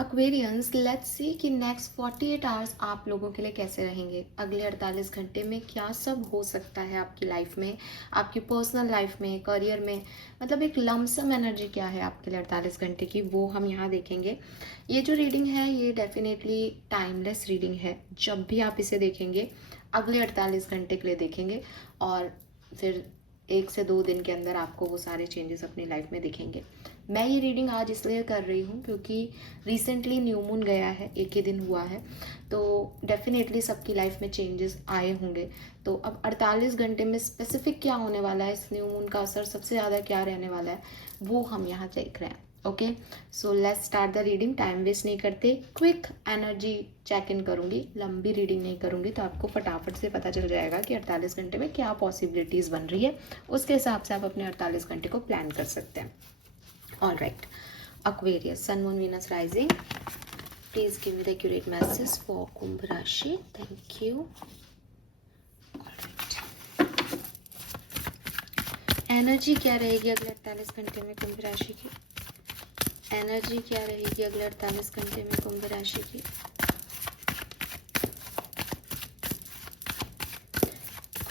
Aquarians, let's see कि next 48 hours आप लोगों के लिए कैसे रहेंगे। अगले 48 घंटे में क्या सब हो सकता है आपकी लाइफ में, आपकी पर्सनल लाइफ में, करियर में। मतलब एक लमसम एनर्जी क्या है आपके लिए 48 घंटे की, वो हम यहाँ देखेंगे। ये जो रीडिंग है ये डेफिनेटली टाइमलेस रीडिंग है। जब भी आप इसे देखेंगे अगले 48 घंटे के लिए देखेंगे और फिर 1 से 2 दिन के अंदर आपको वो सारे चेंजेस अपनी लाइफ में दिखेंगे। मैं ये रीडिंग आज इसलिए कर रही हूँ क्योंकि रिसेंटली न्यू मून गया है, एक ही दिन हुआ है, तो डेफिनेटली सबकी लाइफ में चेंजेस आए होंगे। तो अब 48 घंटे में स्पेसिफिक क्या होने वाला है, इस न्यू मून का असर सबसे ज़्यादा क्या रहने वाला है, वो हम यहाँ देख रहे हैं। Okay, so let's start the reading. Time waste नहीं करते, क्विक एनर्जी चेक इन करूँगी, लंबी रीडिंग नहीं करूँगी, तो आपको फटाफट से पता चल जाएगा कि 48 घंटे में क्या पॉसिबिलिटीज़ बन रही है। उसके हिसाब से आप अपने 48 घंटे को प्लान कर सकते हैं। All right, Aquarius, Sun, Moon, Venus, Rising. Please give me the accurate messages for Kumbh Rashi. Thank you. All right. Energy क्या रहेगी अगले 48 घंटे में कुंभ राशि की? एनर्जी क्या रहेगी अगले 48 घंटे में कुंभ राशि की?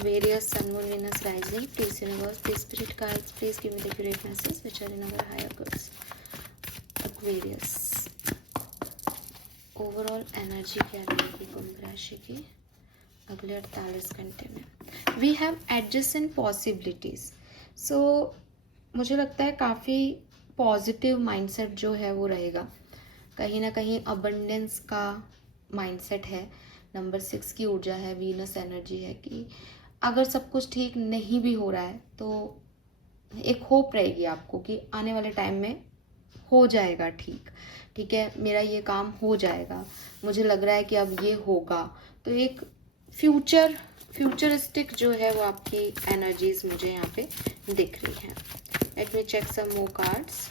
Aquarius, Sun, Moon, Venus, Rising. Please universe, please spirit guides, please give me the accurate messages which are in our higher goods. Aquarius, overall energy क्या रहेगी कुंभ राशि की अगले 48 घंटे में? We have adjustment possibilities. So मुझे लगता है काफ़ी पॉजिटिव माइंडसेट जो है वो रहेगा। कहीं ना कहीं अबंडेंस का माइंडसेट है। नंबर 6 की ऊर्जा है, वीनस एनर्जी है कि अगर सब कुछ ठीक नहीं भी हो रहा है तो एक होप रहेगी आपको कि आने वाले टाइम में हो जाएगा ठीक। ठीक है, मेरा ये काम हो जाएगा, मुझे लग रहा है कि अब ये होगा। तो एक फ्यूचरिस्टिक जो है वो आपकी एनर्जीज मुझे यहाँ पे दिख रही हैं। Let me check some more cards.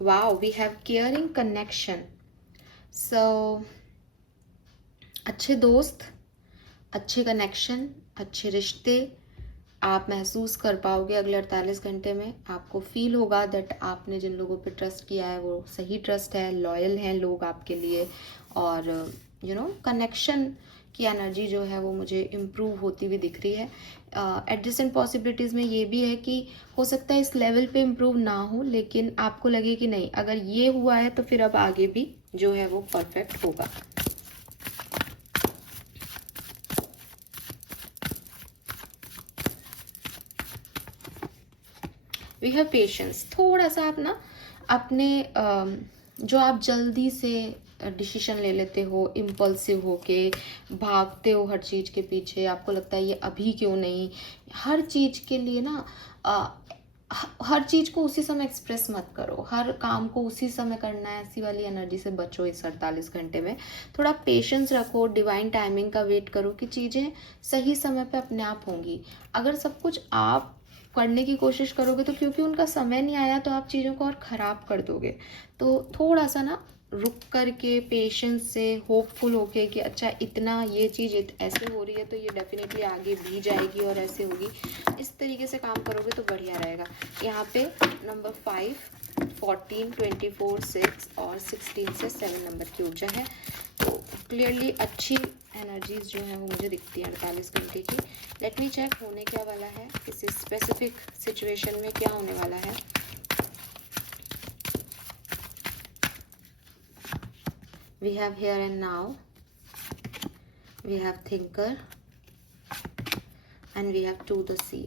Wow, we have caring connection. So अच्छे दोस्त, अच्छे कनेक्शन, अच्छे रिश्ते आप महसूस कर पाओगे अगले 48 घंटे में। आपको फील होगा दैट आपने जिन लोगों पे ट्रस्ट किया है वो सही ट्रस्ट है, लॉयल हैं लोग आपके लिए। और कनेक्शन की एनर्जी जो है वो मुझे इम्प्रूव होती हुई दिख रही है। एडजस्टेंट पॉसिबिलिटीज़ में ये भी है कि हो सकता है इस लेवल पे इम्प्रूव ना हो, लेकिन आपको लगे कि नहीं, अगर ये हुआ है तो फिर अब आगे भी जो है वो परफेक्ट होगा। We have patience. थोड़ा सा आप ना अपने जो आप जल्दी से डिसीजन ले लेते हो, इम्पल्सिव होके भागते हो हर चीज़ के पीछे, आपको लगता है ये अभी क्यों नहीं, हर चीज़ के लिए ना हर चीज़ को उसी समय एक्सप्रेस मत करो, हर काम को उसी समय करना है, ऐसी वाली एनर्जी से बचो इस 48 घंटे में। थोड़ा पेशेंस रखो, डिवाइन टाइमिंग का वेट करो कि चीज़ें सही समय पे अपने आप होंगी। अगर सब कुछ आप करने की कोशिश करोगे तो क्योंकि उनका समय नहीं आया तो आप चीज़ों को और ख़राब कर दोगे। तो थोड़ा सा ना रुक करके पेशेंस से होपफुल होके कि अच्छा इतना ये चीज़ ऐसे हो रही है तो ये डेफिनेटली आगे भी जाएगी और ऐसे होगी, इस तरीके से काम करोगे तो बढ़िया रहेगा। यहाँ पे नंबर 5, 14, 24, 6 और 16 से 7 नंबर की ऊर्जा है। तो क्लियरली अच्छी एनर्जीज जो है वो मुझे दिखती है 48 घंटे की। लेट मी चेक होने क्या वाला है, किसी स्पेसिफिक सिचुएशन में क्या होने वाला है। We have here and now, we have thinker and we have to the sea.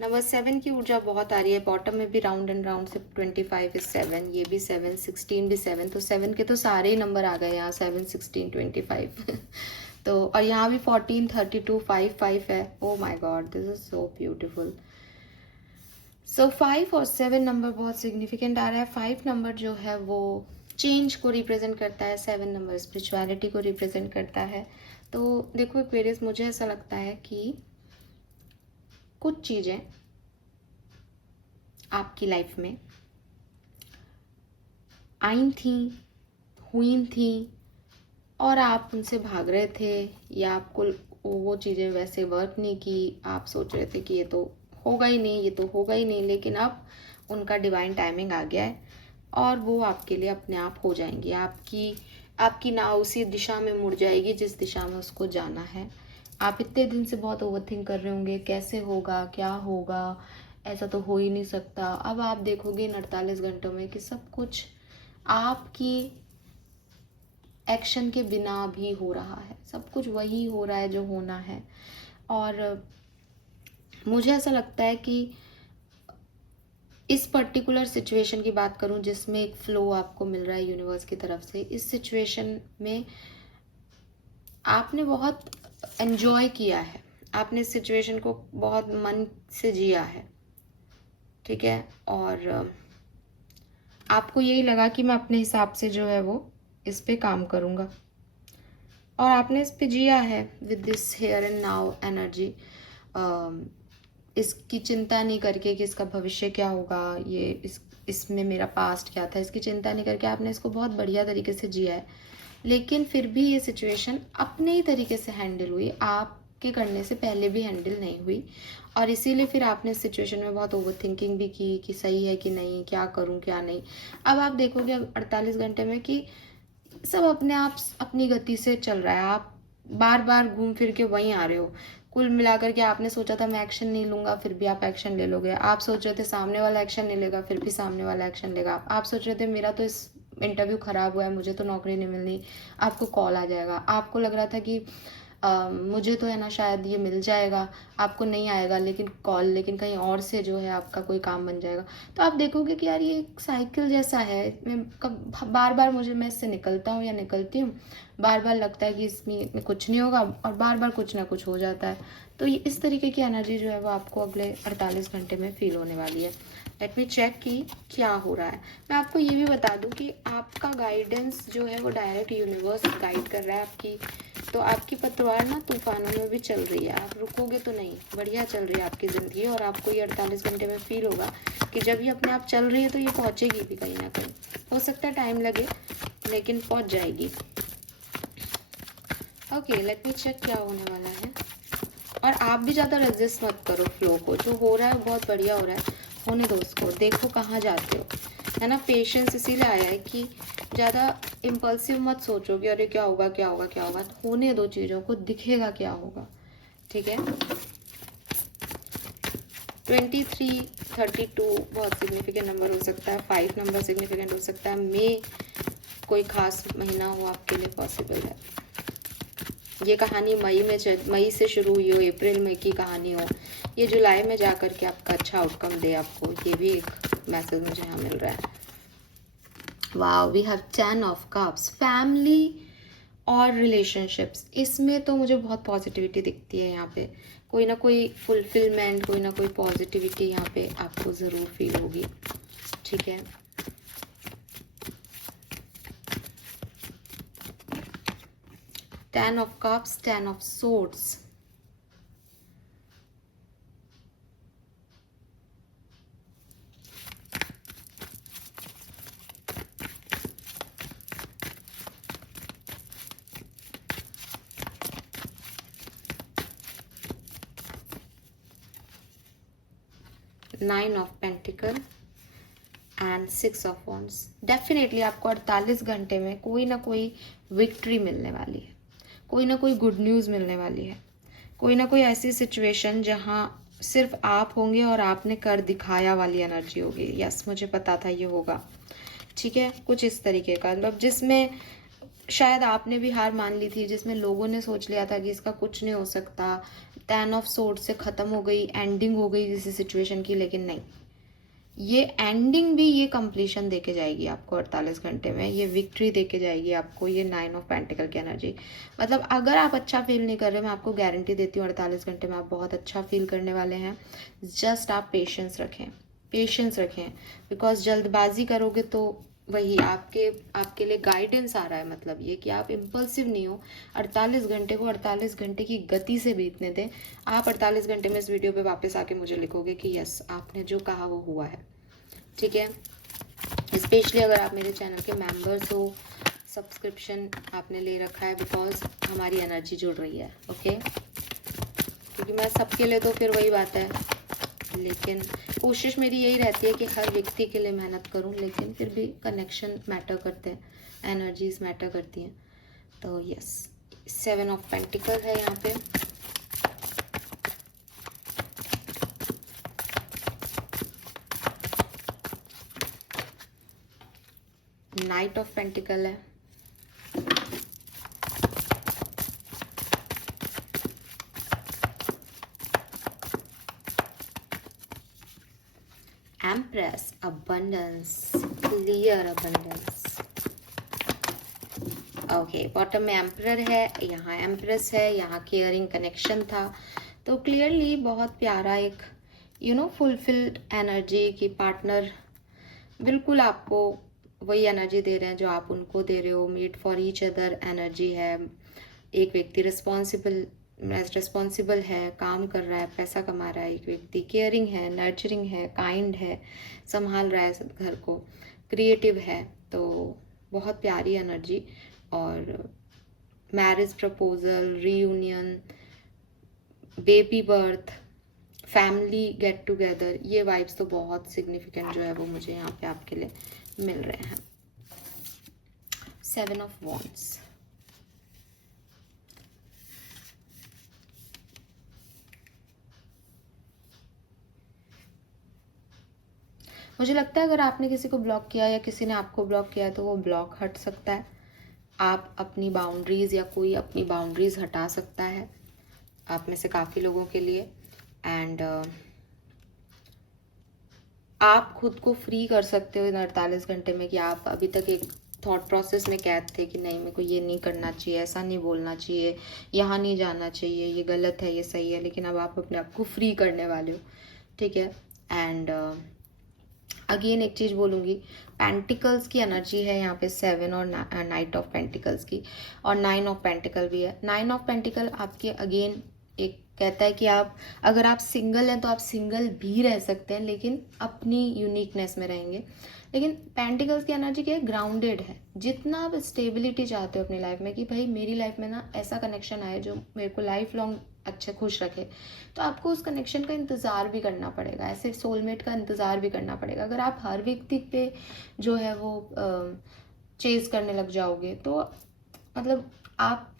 Number 7 की ऊर्जा बहुत आ रही है। बॉटम में भी राउंड एंड राउंड से 25 इज 7, ये भी 7, 16 भी 7, तो 7 के तो सारे ही नंबर आ गए यहाँ, 7, 16, 25 तो और यहाँ भी 14, 32, 5, 5 है। Oh my god, this is so beautiful. So 5 और 7 नंबर बहुत सिग्निफिकेंट आ रहा है। 5 नंबर जो है वो चेंज को रिप्रेजेंट करता है, 7 नंबर स्पिरिचुअलिटी को रिप्रेजेंट करता है। तो देखो एक्वेरियस, मुझे ऐसा लगता है कि कुछ चीज़ें आपकी लाइफ में आई थी, हुई थी और आप उनसे भाग रहे थे, या आपको वो चीज़ें वैसे वर्क नहीं की, आप सोच रहे थे कि ये तो होगा ही नहीं, ये तो होगा ही नहीं, लेकिन अब उनका डिवाइन टाइमिंग आ गया है और वो आपके लिए अपने आप हो जाएंगी। आपकी नाव उसी दिशा में मुड़ जाएगी जिस दिशा में उसको जाना है। आप इतने दिन से बहुत ओवरथिंक कर रहे होंगे, कैसे होगा, क्या होगा, ऐसा तो हो ही नहीं सकता। अब आप देखोगे इन 48 घंटों में कि सब कुछ आपकी एक्शन के बिना भी हो रहा है। सब कुछ वही हो रहा है जो होना है। और मुझे ऐसा लगता है कि इस पर्टिकुलर सिचुएशन की बात करूं जिसमें एक फ्लो आपको मिल रहा है यूनिवर्स की तरफ से, इस सिचुएशन में आपने बहुत एंजॉय किया है, आपने इस सिचुएशन को बहुत मन से जिया है, ठीक है। और आपको यही लगा कि मैं अपने हिसाब से जो है वो इस पे काम करूँगा और आपने इस पे जिया है with this hair and now energy. इसकी चिंता नहीं करके कि इसका भविष्य क्या होगा, इसमें मेरा पास्ट क्या था, इसकी चिंता नहीं करके आपने इसको बहुत बढ़िया तरीके से जिया है। लेकिन फिर भी ये सिचुएशन अपने ही तरीके से हैंडल हुई, आपके करने से पहले भी हैंडल नहीं हुई। और इसीलिए फिर आपने इस सिचुएशन में बहुत ओवर थिंकिंग भी की कि सही है कि नहीं, क्या करूं क्या नहीं। अब आप देखोगे 48 घंटे में कि सब अपने आप अपनी गति से चल रहा है, आप बार बार घूम फिर के वहीं आ रहे हो। कुल मिलाकर के आपने सोचा था मैं एक्शन नहीं लूंगा, फिर भी आप एक्शन ले लोगे। आप सोच रहे थे सामने वाला एक्शन नहीं लेगा, फिर भी सामने वाला एक्शन लेगा। आप सोच रहे थे मेरा तो इस इंटरव्यू खराब हुआ है, मुझे तो नौकरी नहीं मिलनी, आपको कॉल आ जाएगा। आपको लग रहा था कि मुझे तो है ना शायद ये मिल जाएगा, आपको नहीं आएगा लेकिन कॉल, लेकिन कहीं और से जो है आपका कोई काम बन जाएगा। तो आप देखोगे कि यार ये एक साइकिल जैसा है, मैं कब बार बार मैं इससे निकलता हूँ या निकलती हूँ, बार बार लगता है कि इसमें कुछ नहीं होगा और बार बार कुछ ना कुछ हो जाता है। तो ये इस तरीके की एनर्जी जो है वो आपको अगले 48 घंटे में फील होने वाली है। लेट मी चेक कि क्या हो रहा है। मैं आपको ये भी बता दूं कि आपका गाइडेंस जो है वो डायरेक्ट यूनिवर्स गाइड कर रहा है आपकी। तो आपकी पतवार ना तूफानों में भी चल रही है, आप रुकोगे तो नहीं, बढ़िया चल रही है आपकी ज़िंदगी। और आपको ये 48 घंटे में फील होगा कि जब ये अपने आप चल रही है तो ये पहुँचेगी भी कहीं ना कहीं। हो सकता है टाइम लगे लेकिन पहुँच जाएगी। ओके, लेट मी चेक क्या होने वाला है। और आप भी ज़्यादा रेजिस्ट मत करो फ्लो को, जो हो रहा है बहुत बढ़िया हो रहा है, होने दो उसको, देखो कहाँ जाते हो, है ना। पेशेंस इसीलिए आया है कि ज़्यादा इम्पल्सिव मत सोचो कि अरे क्या होगा क्या होगा क्या होगा, होने दो चीज़ों को, दिखेगा क्या होगा, ठीक है। 23, 32 बहुत सिग्निफिकेंट नंबर हो सकता है, 5 नंबर सिग्निफिकेंट हो सकता है, मई कोई खास महीना हो आपके लिए पॉसिबल है। ये कहानी मई से शुरू हुई हो, अप्रैल मई की कहानी हो, ये जुलाई में जा कर के आपका अच्छा आउटकम दे आपको, ये भी एक मैसेज मुझे यहाँ मिल रहा है। Wow, we have 10 of cups, family और रिलेशनशिप्स, इसमें तो मुझे बहुत पॉजिटिविटी दिखती है। यहाँ पे कोई ना कोई फुलफिलमेंट, कोई ना कोई पॉजिटिविटी यहाँ पे आपको ज़रूर फील होगी, ठीक है। Ten of Cups, 10 of Swords. Nine of Pentacles and 6 of wands. Definitely आपको 48 घंटे में कोई ना कोई विक्ट्री मिलने वाली है, कोई ना कोई गुड न्यूज़ मिलने वाली है, कोई ना कोई ऐसी सिचुएशन जहाँ सिर्फ आप होंगे और आपने कर दिखाया वाली एनर्जी होगी। यस, मुझे पता था ये होगा, ठीक है। कुछ इस तरीके का, मतलब जिसमें शायद आपने भी हार मान ली थी, जिसमें लोगों ने सोच लिया था कि इसका कुछ नहीं हो सकता, 10 ऑफ सोर्ड से ख़त्म हो गई, एंडिंग हो गई किसी सिचुएशन की, लेकिन नहीं, ये एंडिंग भी ये कंप्लीशन देके जाएगी आपको 48 घंटे में, ये विक्ट्री देके जाएगी आपको ये 9 ऑफ पेंटिकल की एनर्जी। मतलब अगर आप अच्छा फील नहीं कर रहे, मैं आपको गारंटी देती हूँ 48 घंटे में आप बहुत अच्छा फील करने वाले हैं। जस्ट आप पेशेंस रखें, बिकॉज जल्दबाजी करोगे तो वही आपके लिए गाइडेंस आ रहा है। मतलब ये कि आप इम्पल्सिव नहीं हो, 48 घंटे को 48 घंटे की गति से बीतने दें। आप 48 घंटे में इस वीडियो पे वापस आके मुझे लिखोगे कि यस, आपने जो कहा वो हुआ है, ठीक है। स्पेशली अगर आप मेरे चैनल के मेंबर्स हो, सब्सक्रिप्शन आपने ले रखा है, बिकॉज हमारी एनर्जी जुड़ रही है, ओके। क्योंकि मैं सबके लिए तो फिर वही बात है, लेकिन कोशिश मेरी यही रहती है कि हर व्यक्ति के लिए मेहनत करूं, लेकिन फिर भी कनेक्शन मैटर करते हैं, एनर्जीज मैटर करती हैं। तो यस, 7 ऑफ पेंटिकल है यहाँ पे। नाइट ऑफ पेंटिकल है। Empress, abundance, clear abundance। Okay, bottom में एम्परर है, यहाँ एम्प्रेस है, यहाँ केयरिंग कनेक्शन था। तो क्लियरली बहुत प्यारा एक फुलफिल्ड एनर्जी की पार्टनर बिल्कुल आपको वही एनर्जी दे रहे हैं जो आप उनको दे रहे हो। Made for each other energy है। एक व्यक्ति रिस्पॉन्सिबल है, काम कर रहा है, पैसा कमा रहा है। एक व्यक्ति केयरिंग है, नर्चरिंग है, काइंड है, संभाल रहा है घर को, क्रिएटिव है। तो बहुत प्यारी एनर्जी। और marriage proposal, reunion, baby birth, family get together, ये वाइब्स तो बहुत सिग्निफिकेंट जो है वो मुझे यहाँ पे आपके लिए मिल रहे हैं। 7 ऑफ वॉन्ड्स। मुझे लगता है अगर आपने किसी को ब्लॉक किया या किसी ने आपको ब्लॉक किया तो वो ब्लॉक हट सकता है। आप अपनी बाउंड्रीज या कोई अपनी बाउंड्रीज हटा सकता है आप में से काफ़ी लोगों के लिए। एंड आप खुद को फ्री कर सकते हो इन 48 घंटे में कि आप अभी तक एक थॉट प्रोसेस में कैद थे कि नहीं, मेरे को ये नहीं करना चाहिए, ऐसा नहीं बोलना चाहिए, यहाँ नहीं जाना चाहिए, ये गलत है, ये सही है। लेकिन अब आप अपने आप को फ्री करने वाले हो, ठीक है। एंड अगेन एक चीज़ बोलूँगी, पेंटिकल्स की एनर्जी है यहाँ पे 7 और नाइट ऑफ पेंटिकल्स की, और 9 ऑफ पेंटिकल भी है। 9 ऑफ पेंटिकल आपके अगेन एक कहता है कि आप अगर आप सिंगल हैं तो आप सिंगल भी रह सकते हैं, लेकिन अपनी यूनिकनेस में रहेंगे। लेकिन पेंटिकल्स की एनर्जी क्या है, ग्राउंडेड है। जितना आप स्टेबिलिटी चाहते हो अपनी लाइफ में कि भाई मेरी लाइफ में ना ऐसा कनेक्शन आए जो मेरे को लाइफ लॉन्ग अच्छे खुश रखे, तो आपको उस कनेक्शन का इंतज़ार भी करना पड़ेगा, ऐसे सोलमेट का इंतज़ार भी करना पड़ेगा। अगर आप हर व्यक्ति पे जो है वो चेज़ करने लग जाओगे तो मतलब आप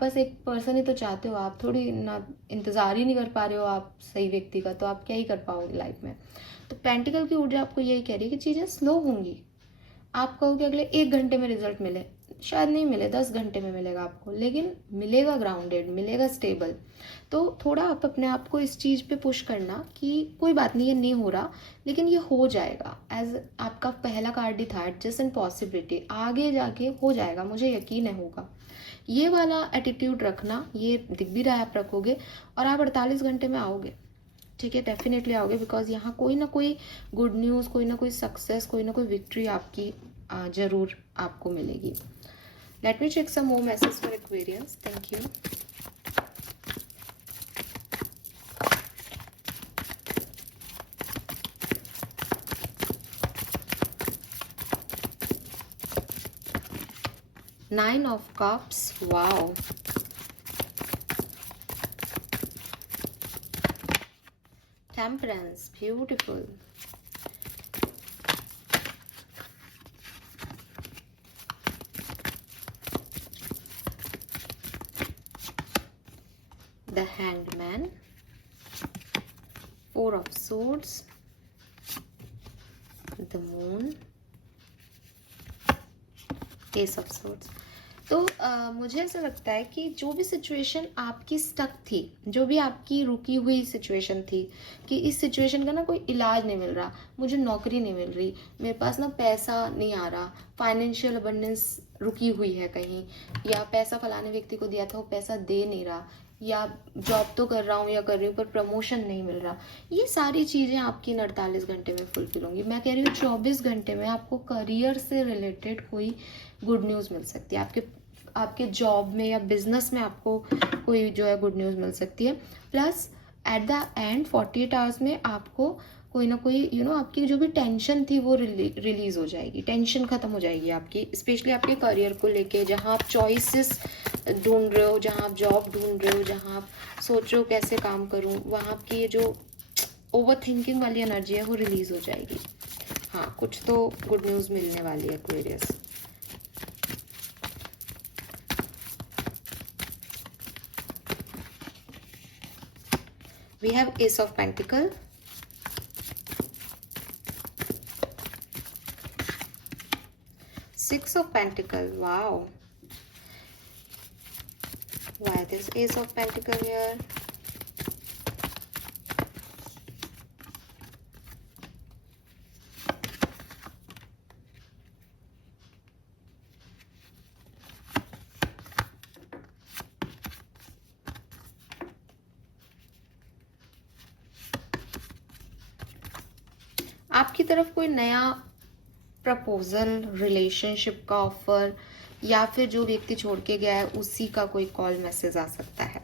बस एक पर्सन ही तो चाहते हो, आप थोड़ी ना इंतज़ार ही नहीं कर पा रहे हो आप सही व्यक्ति का, तो आप क्या ही कर पाओगे लाइफ में। तो पेंटिकल की ऊर्जा आपको यही कह रही है कि चीज़ें स्लो होंगी। आप कहोगे अगले 1 घंटे में रिजल्ट मिले, शायद नहीं मिले, 10 घंटे में मिलेगा आपको, लेकिन मिलेगा ग्राउंडेड, मिलेगा स्टेबल। तो थोड़ा आप अपने आप को इस चीज़ पे पुश करना कि कोई बात नहीं, ये नहीं हो रहा लेकिन ये हो जाएगा। एज आपका पहला कार्ड ही था, एडजस्ट एंड पॉसिबिलिटी, आगे जाके हो जाएगा, मुझे यकीन है होगा। ये वाला एटीट्यूड रखना, ये दिख भी रहा है आप रखोगे और आप 48 घंटे में आओगे, ठीक है, डेफिनेटली आओगे। बिकॉज यहाँ कोई ना कोई गुड न्यूज़, कोई ना कोई सक्सेस, कोई ना कोई विक्ट्री आपकी ज़रूर आपको मिलेगी। Let me check some more message for Aquarians. Thank you. Nine of Cups, wow. Temperance, beautiful. The Hanged Man, 4 of Swords, the Moon, Ace of Swords। तो मुझे ऐसा लगता है कि जो भी सिचुएशन आपकी स्टक थी, जो भी आपकी रुकी हुई सिचुएशन थी कि इस सिचुएशन का ना कोई इलाज नहीं मिल रहा, मुझे नौकरी नहीं मिल रही, मेरे पास ना पैसा नहीं आ रहा, फाइनेंशियल अबंडेंस रुकी हुई है कहीं, या पैसा फलाने व्यक्ति को दिया था वो पैसा दे नहीं रहा, या जॉब तो कर रहा हूँ या कर रही हूँ पर प्रमोशन नहीं मिल रहा, ये सारी चीज़ें आपकी 48 घंटे में फुलफिल होंगी। मैं कह रही हूँ 24 घंटे में आपको करियर से रिलेटेड कोई गुड न्यूज़ मिल सकती है, आपके जॉब में या बिजनेस में आपको कोई जो है गुड न्यूज़ मिल सकती है। Plus at the end 48 hours में आपको कोई ना कोई आपकी जो भी टेंशन थी वो रिलीज हो जाएगी, टेंशन खत्म हो जाएगी आपकी, स्पेशली आपके करियर को लेके, जहाँ आप चॉइसेस ढूंढ रहे हो, जहाँ आप जॉब ढूंढ रहे हो, जहाँ आप सोच रहे हो कैसे काम करूँ, वहाँ आपकी ये जो ओवर थिंकिंग वाली एनर्जी है वो रिलीज हो जाएगी। हाँ, कुछ तो गुड न्यूज़ मिलने वाली है Aquarius. We have ace of pentacle, six of pentacle. Wow, why this ace of pentacle here? आपकी तरफ कोई नया प्रपोजल, रिलेशनशिप का ऑफर, या फिर जो व्यक्ति छोड़ के गया है उसी का कोई कॉल मैसेज आ सकता है,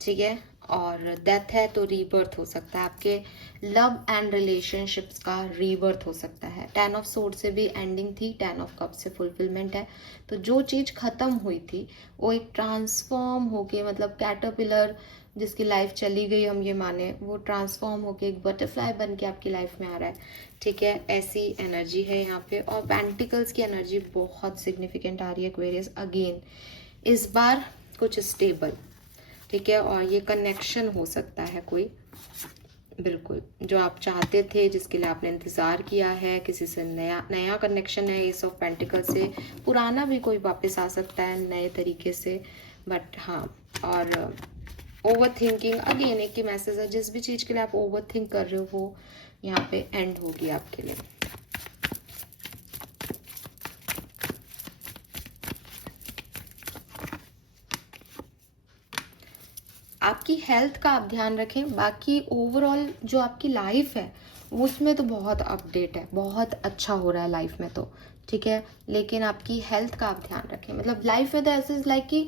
ठीक है। और डेथ है तो रीबर्थ हो सकता है, आपके लव एंड रिलेशनशिप्स का रीबर्थ हो सकता है। 10 ऑफ सोर्ड से भी एंडिंग थी, 10 ऑफ कप से फुलफिलमेंट है। तो जो चीज़ खत्म हुई थी वो एक ट्रांसफॉर्म होके, मतलब कैटरपिलर जिसकी लाइफ चली गई हम ये माने, वो ट्रांसफॉर्म होके एक बटरफ्लाई बन के आपकी लाइफ में आ रहा है, ठीक है। ऐसी एनर्जी है यहाँ पे। और पेंटिकल्स की एनर्जी बहुत सिग्निफिकेंट आ रही है एक्वेरियस। अगेन इस बार कुछ स्टेबल, ठीक है। और ये कनेक्शन हो सकता है कोई, बिल्कुल जो आप चाहते थे, जिसके लिए आपने इंतज़ार किया है, किसी से नया कनेक्शन है। एस ऑफ पेंटिकल से पुराना भी कोई वापस आ सकता है नए तरीके से, बट हाँ। और ओवर थिंकिंग अगेन एक ही मैसेज है, जिस भी चीज़ के लिए आप ओवर थिंक कर रहे हो वो यहाँ पे एंड होगी आपके लिए। आपकी हेल्थ का आप ध्यान रखें। बाकी ओवरऑल जो आपकी लाइफ है उसमें तो बहुत अपडेट है, बहुत अच्छा हो रहा है लाइफ में तो, ठीक है। लेकिन आपकी हेल्थ का आप ध्यान रखें। मतलब लाइफ में तो ऐसे लाइक कि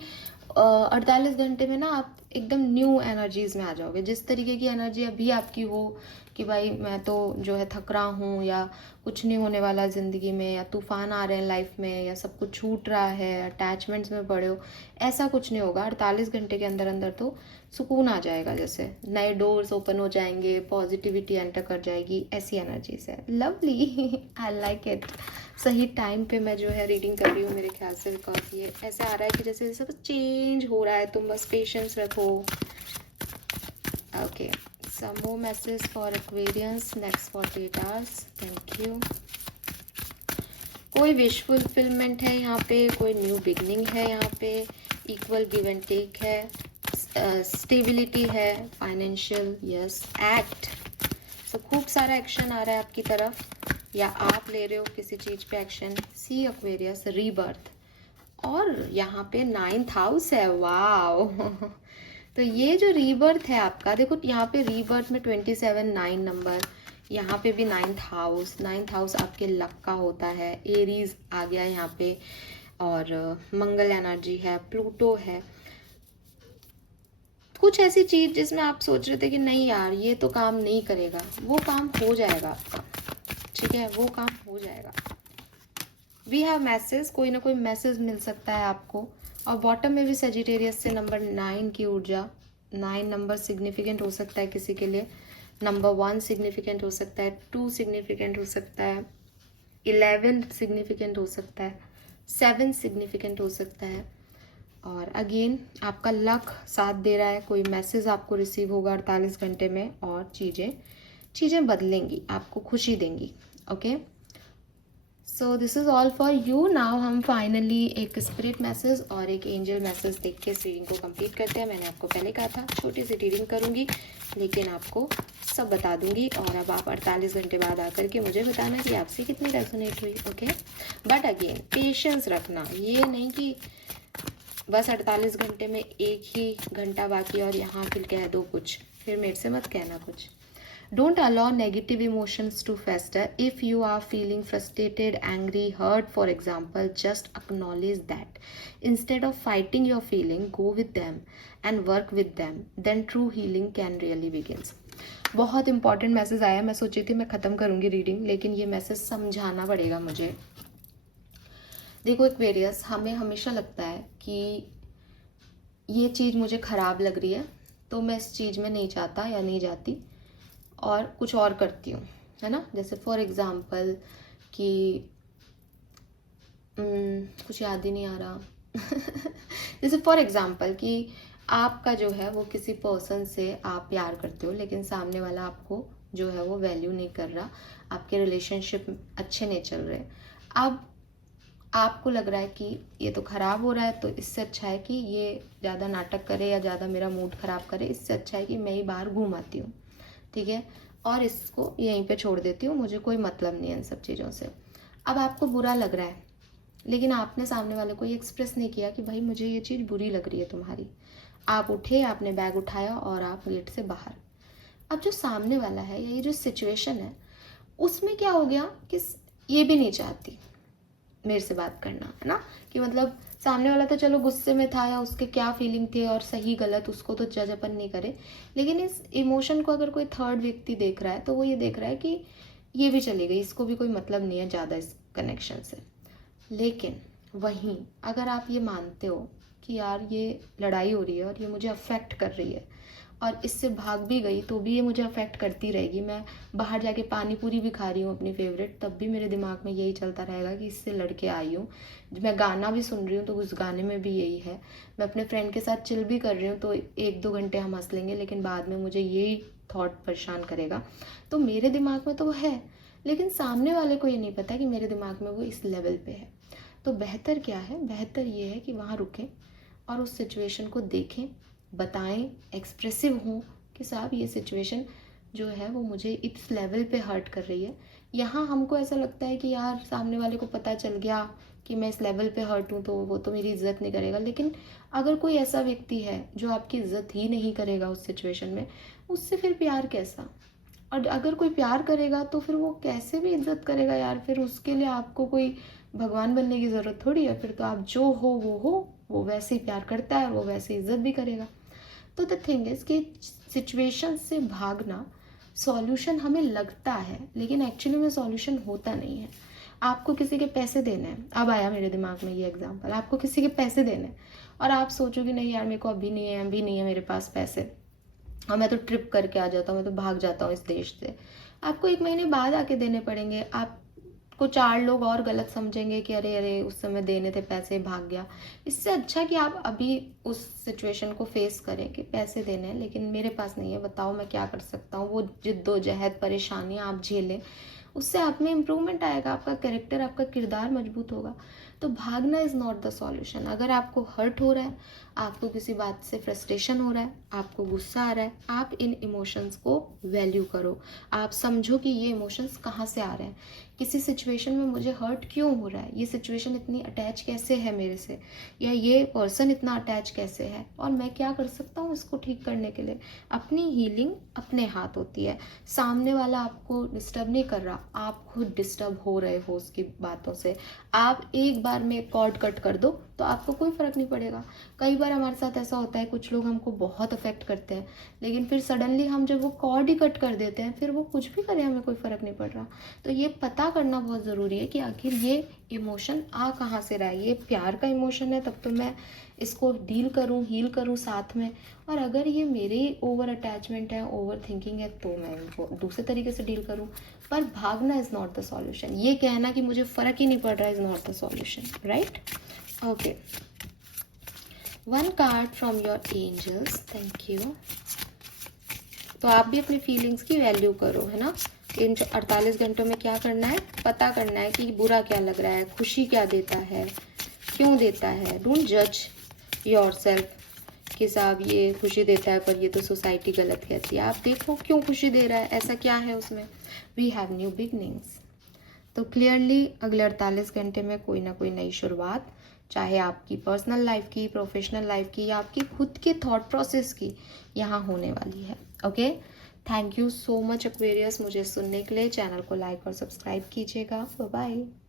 48 घंटे में ना आप एकदम न्यू एनर्जीज में आ जाओगे। जिस तरीके की एनर्जी अभी आपकी हो कि भाई मैं तो जो है थक रहा हूँ, या कुछ नहीं होने वाला ज़िंदगी में, या तूफान आ रहे हैं लाइफ में, या सब कुछ छूट रहा है, अटैचमेंट्स में पड़े हो, ऐसा कुछ नहीं होगा। 48 घंटे के अंदर अंदर तो सुकून आ जाएगा, जैसे नए डोर्स ओपन हो जाएंगे, पॉजिटिविटी एंटर कर जाएगी, ऐसी एनर्जीज है। Lovely, I like it. सही टाइम पे मैं जो है रीडिंग कर रही हूँ मेरे ख्याल से, बिकॉज ये ऐसा आ रहा है कि जैसे सब चेंज हो रहा है, तुम बस पेशेंस रखो। Okay, some more messages for Aquarians next 48 hours. Thank you. कोई विश फुलफिलमेंट है यहाँ पे, कोई न्यू बिगनिंग है यहाँ पे, इक्वल गिव एंड टेक है, स्टेबिलिटी है, फाइनेंशियल, यस, एक्ट। सो खूब सारा एक्शन आ रहा है आपकी तरफ, या आप ले रहे हो किसी चीज़ पे एक्शन। सी एक्वेरियस, रीबर्थ। और यहाँ पे 9th हाउस है, वाओ। तो ये जो रीबर्थ है आपका, देखो यहाँ पे रीबर्थ में 27, 9 नंबर, यहाँ पे भी 9th हाउस। 9th हाउस आपके लक का होता है, एरीज आ गया यहाँ पे, और मंगल एनर्जी है, प्लूटो है। कुछ ऐसी चीज जिसमें आप सोच रहे थे कि नहीं यार ये तो काम नहीं करेगा, वो काम हो जाएगा आपका, ठीक है, वो काम हो जाएगा। वी हैव मैसेज, कोई ना कोई मैसेज मिल सकता है आपको। और बॉटम में भी सजिटेरियस से नंबर 9 की ऊर्जा। 9 नंबर सिग्निफिकेंट हो सकता है किसी के लिए, नंबर 1 सिग्निफिकेंट हो सकता है, 2 सिग्निफिकेंट हो सकता है, 11 सिग्निफिकेंट हो सकता है, 7 सिग्निफिकेंट हो सकता है। और अगेन आपका लक साथ दे रहा है, कोई मैसेज आपको रिसीव होगा 48 घंटे में, और चीज़ें बदलेंगी, आपको खुशी देंगी। Okay, so this is all for you. Now हम फाइनली एक स्पिरिट मैसेज और एक एंजल मैसेज देख के इस रीडिंग को कंप्लीट करते हैं। मैंने आपको पहले कहा था छोटी सी रीडिंग करूंगी, लेकिन आपको सब बता दूंगी, और अब आप 48 घंटे बाद आकर के मुझे बताना कि आपसे कितनी रेजोनेट हुई। ओके, बट अगेन पेशेंस रखना, ये नहीं कि बस 48 घंटे में एक ही घंटा बाकी और यहाँ फिर कह दो कुछ, फिर मेरे से मत कहना कुछ। Don't allow negative emotions to fester. If you are feeling frustrated, angry, hurt, for example, just acknowledge that. Instead of fighting your feeling, go with them and work with them. Then true healing can really begins. बहुत important message आया। मैं सोची थी मैं ख़त्म करूँगी reading, लेकिन ये message समझाना पड़ेगा मुझे। देखो एक्वेरियस, हमें हमेशा लगता है कि ये चीज़ मुझे ख़राब लग रही है तो मैं इस चीज़ में नहीं चाहता या नहीं जाती, और कुछ और करती हूँ, है ना। जैसे फॉर एग्जाम्पल कि कुछ याद ही नहीं आ रहा जैसे फॉर एग्जाम्पल कि आपका जो है वो किसी पर्सन से आप प्यार करते हो, लेकिन सामने वाला आपको जो है वो वैल्यू नहीं कर रहा, आपके रिलेशनशिप अच्छे नहीं चल रहे। अब आपको लग रहा है कि ये तो ख़राब हो रहा है, तो इससे अच्छा है कि ये ज़्यादा नाटक करे या ज़्यादा मेरा मूड ख़राब करे, इससे अच्छा है कि मैं ही बाहर घूम आती हूँ, ठीक है, और इसको यहीं पे छोड़ देती हूँ, मुझे कोई मतलब नहीं है इन सब चीज़ों से। अब आपको बुरा लग रहा है, लेकिन आपने सामने वाले को ये एक्सप्रेस नहीं किया कि भाई मुझे ये चीज़ बुरी लग रही है तुम्हारी। आप उठे, आपने बैग उठाया और आप गेट से बाहर। अब जो सामने वाला है या ये जो सिचुएशन है उसमें क्या हो गया कि ये भी नहीं चाहती मेरे से बात करना, है ना, कि मतलब सामने वाला तो चलो गुस्से में था या उसके क्या फीलिंग थे और सही गलत उसको तो जज अपन नहीं करे, लेकिन इस इमोशन को अगर कोई थर्ड व्यक्ति देख रहा है तो वो ये देख रहा है कि ये भी चली गई, इसको भी कोई मतलब नहीं है ज़्यादा इस कनेक्शन से। लेकिन वहीं अगर आप ये मानते हो कि यार ये लड़ाई हो रही है और ये मुझे अफेक्ट कर रही है और इससे भाग भी गई तो भी ये मुझे अफेक्ट करती रहेगी, मैं बाहर जाके पानी पूरी भी खा रही हूँ अपनी फेवरेट, तब भी मेरे दिमाग में यही चलता रहेगा कि इससे लड़के आई हूँ, मैं गाना भी सुन रही हूँ तो उस गाने में भी यही है, मैं अपने फ्रेंड के साथ चिल भी कर रही हूँ तो 1-2 घंटे हम हंस लेंगे, लेकिन बाद में मुझे यही थॉट परेशान करेगा। तो मेरे दिमाग में तो वो है, लेकिन सामने वाले को ये नहीं पता कि मेरे दिमाग में वो इस लेवल पे है। तो बेहतर क्या है, बेहतर ये है कि वहाँ रुकें और उस सिचुएशन को देखें, बताएं, एक्सप्रेसिव हों कि साहब ये सिचुएशन जो है वो मुझे इस लेवल पे हर्ट कर रही है। यहाँ हमको ऐसा लगता है कि यार सामने वाले को पता चल गया कि मैं इस लेवल पे हर्ट हूँ तो वो तो मेरी इज्जत नहीं करेगा, लेकिन अगर कोई ऐसा व्यक्ति है जो आपकी इज्जत ही नहीं करेगा उस सिचुएशन में, उससे फिर प्यार कैसा। और अगर कोई प्यार करेगा तो फिर वो कैसे भी इज्जत करेगा यार, फिर उसके लिए आपको कोई भगवान बनने की ज़रूरत थोड़ी है, फिर तो आप जो हो वो वैसे ही प्यार करता है और वो वैसे इज्जत भी करेगा। तो द थिंग इज़ कि सिचुएशन से भागना सॉल्यूशन हमें लगता है, लेकिन एक्चुअली में सॉल्यूशन होता नहीं है। आपको किसी के पैसे देने हैं, अब आया मेरे दिमाग में ये एग्जांपल, आपको किसी के पैसे देने हैं और आप सोचोगे नहीं यार मेरे को अभी नहीं है मेरे पास पैसे और मैं तो ट्रिप करके आ जाता हूँ, मैं तो भाग जाता हूँ इस देश से। आपको 1 महीने बाद आके देने पड़ेंगे, आपको 4 लोग और गलत समझेंगे कि अरे अरे उस समय देने थे पैसे, भाग गया। इससे अच्छा कि आप अभी उस सिचुएशन को फेस करें कि पैसे देने हैं लेकिन मेरे पास नहीं है, बताओ मैं क्या कर सकता हूँ, वो जिद्दोजहद परेशानियाँ आप झेलें, उससे आप में इम्प्रूवमेंट आएगा, आपका कैरेक्टर, आपका किरदार मजबूत होगा। तो भागना इज़ नॉट द सॉल्यूशन। अगर आपको हर्ट हो रहा है, आपको किसी बात से फ्रस्ट्रेशन हो रहा है, आपको गुस्सा आ रहा है, आप इन इमोशंस को वैल्यू करो, आप समझो कि ये इमोशंस कहाँ से आ रहे हैं, किसी सिचुएशन में मुझे हर्ट क्यों हो रहा है, ये सिचुएशन इतनी अटैच कैसे है मेरे से, या ये पर्सन इतना अटैच कैसे है और मैं क्या कर सकता हूँ इसको ठीक करने के लिए। अपनी हीलिंग अपने हाथ होती है, सामने वाला आपको डिस्टर्ब नहीं कर रहा, आप खुद डिस्टर्ब हो रहे हो उसकी बातों से। आप एक बार में कॉर्ड कट कर दो तो आपको कोई फ़र्क नहीं पड़ेगा। कई बार हमारे साथ ऐसा होता है, कुछ लोग हमको बहुत अफेक्ट करते हैं, लेकिन फिर सडनली हम जब वो कॉर्ड ही कट कर देते हैं, फिर वो कुछ भी करें हमें कोई फ़र्क नहीं पड़ रहा। तो ये पता करना बहुत ज़रूरी है कि आखिर ये इमोशन आ कहाँ से रहा है, ये प्यार का इमोशन है तब तो मैं इसको डील करूँ, हील करूँ साथ में, और अगर ये मेरे ओवर अटैचमेंट है, ओवर थिंकिंग है, तो मैं इनको दूसरे तरीके से डील करूँ। पर भागना इज़ नॉट द सॉल्यूशन, ये कहना कि मुझे फ़र्क ही नहीं पड़ रहा is not the solution, right. Okay, 1 card from your angels, thank you. तो आप भी अपनी फीलिंग्स की वैल्यू करो, है ना। इन 48 घंटों में क्या करना है, पता करना है कि बुरा क्या लग रहा है, खुशी क्या देता है, क्यों देता है। डोंट जज योर सेल्फ कि साहब ये खुशी देता है पर ये तो सोसाइटी गलत कहती है। आप देखो क्यों खुशी दे रहा है, ऐसा क्या है उसमें। We have new beginnings. तो क्लियरली अगले 48 घंटे में कोई ना कोई नई शुरुआत, चाहे आपकी पर्सनल लाइफ की, प्रोफेशनल लाइफ की, या आपकी खुद के थॉट प्रोसेस की, यहाँ होने वाली है। Okay, thank you so much Aquarius मुझे सुनने के लिए। चैनल को लाइक और सब्सक्राइब कीजिएगा। Bye bye.